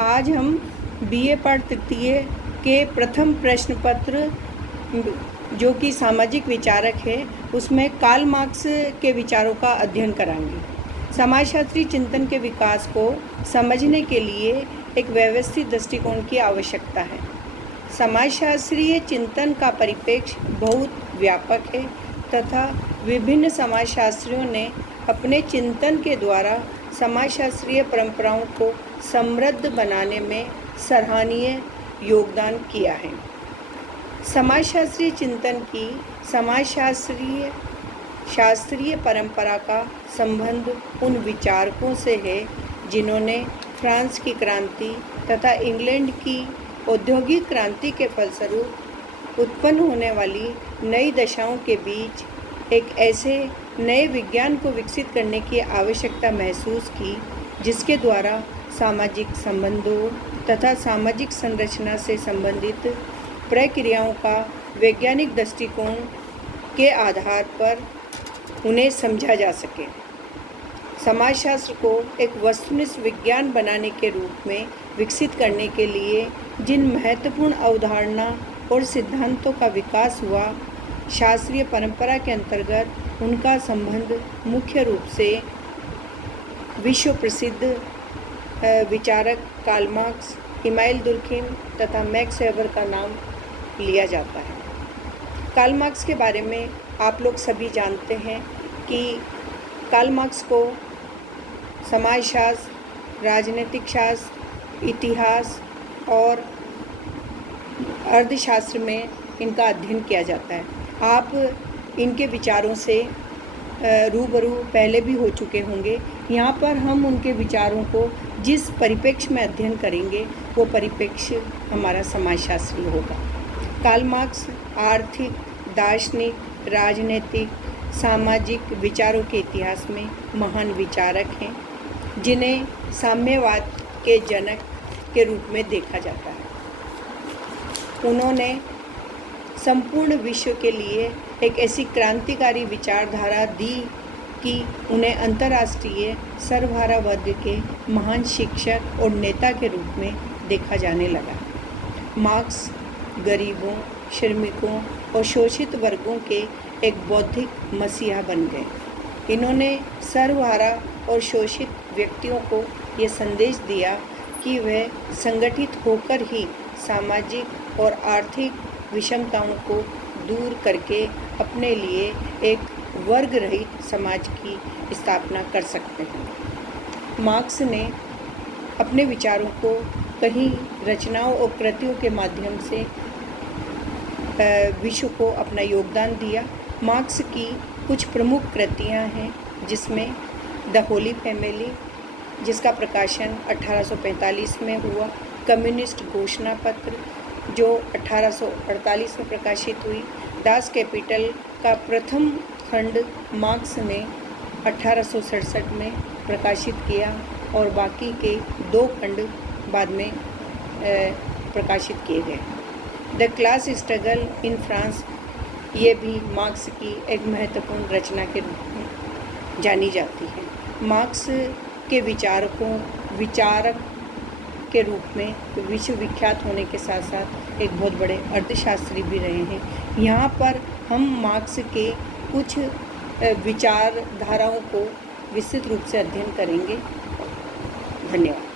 आज हम बीए पाठ तृतीय के प्रथम प्रश्न पत्र जो कि सामाजिक विचारक है उसमें कार्ल मार्क्स के विचारों का अध्ययन कराएंगे। समाजशास्त्री चिंतन के विकास को समझने के लिए एक व्यवस्थित दृष्टिकोण की आवश्यकता है। समाजशास्त्रीय चिंतन का परिप्रेक्ष्य बहुत व्यापक है तथा विभिन्न समाजशास्त्रियों ने अपने चिंतन के द्वारा समाजशास्त्रीय परंपराओं को समृद्ध बनाने में सराहनीय योगदान किया है। समाजशास्त्रीय चिंतन की शास्त्रीय परंपरा का संबंध उन विचारकों से है जिन्होंने फ्रांस की क्रांति तथा इंग्लैंड की औद्योगिक क्रांति के फलस्वरूप उत्पन्न होने वाली नई दशाओं के बीच एक ऐसे नए विज्ञान को विकसित करने की आवश्यकता महसूस की जिसके द्वारा सामाजिक संबंधों तथा सामाजिक संरचना से संबंधित प्रक्रियाओं का वैज्ञानिक दृष्टिकोण के आधार पर उन्हें समझा जा सके। समाजशास्त्र को एक वस्तुनिष्ठ विज्ञान बनाने के रूप में विकसित करने के लिए जिन महत्वपूर्ण अवधारणा और सिद्धांतों का विकास हुआ, शास्त्रीय परंपरा के अंतर्गत उनका संबंध मुख्य रूप से विश्व प्रसिद्ध विचारक कार्ल मार्क्स, इमानुएल दुर्खिम तथा मैक्स वेबर का नाम लिया जाता है। कार्ल मार्क्स के बारे में आप लोग सभी जानते हैं कि कार्ल मार्क्स को समाजशास्त्र, राजनीतिक शास्त्र, इतिहास और अर्थशास्त्र में इनका अध्ययन किया जाता है। आप इनके विचारों से रूबरू पहले भी हो चुके होंगे। यहाँ पर हम उनके विचारों को जिस परिप्रेक्ष्य में अध्ययन करेंगे वो परिप्रेक्ष्य हमारा समाजशास्त्री होगा। कार्ल मार्क्स आर्थिक, दार्शनिक, राजनीतिक, सामाजिक विचारों के इतिहास में महान विचारक हैं जिन्हें साम्यवाद के जनक के रूप में देखा जाता है। उन्होंने संपूर्ण विश्व के लिए एक ऐसी क्रांतिकारी विचारधारा दी कि उन्हें अंतर्राष्ट्रीय सर्वहारा वर्ग के महान शिक्षक और नेता के रूप में देखा जाने लगा। मार्क्स गरीबों, श्रमिकों और शोषित वर्गों के एक बौद्धिक मसीहा बन गए। इन्होंने सर्वहारा और शोषित व्यक्तियों को ये संदेश दिया कि वह संगठित होकर ही सामाजिक और आर्थिक विषमताओं को दूर करके अपने लिए एक वर्ग रहित समाज की स्थापना कर सकते हैं। मार्क्स ने अपने विचारों को कई रचनाओं और कृतियों के माध्यम से विश्व को अपना योगदान दिया। मार्क्स की कुछ प्रमुख कृतियाँ हैं जिसमें द होली फैमिली, जिसका प्रकाशन 1845 में हुआ, कम्युनिस्ट घोषणा पत्र जो 1848 में प्रकाशित हुई, दास कैपिटल का प्रथम खंड मार्क्स ने 1867 में प्रकाशित किया और बाकी के 2 खंड बाद में प्रकाशित किए गए। The class struggle in France, ये भी मार्क्स की एक महत्वपूर्ण रचना के रूप में जानी जाती है। मार्क्स के विचारक के रूप में विश्व विख्यात होने के साथ साथ एक बहुत बड़े अर्थशास्त्री भी रहे हैं। यहाँ पर हम मार्क्स के कुछ विचारधाराओं को विस्तृत रूप से अध्ययन करेंगे। धन्यवाद।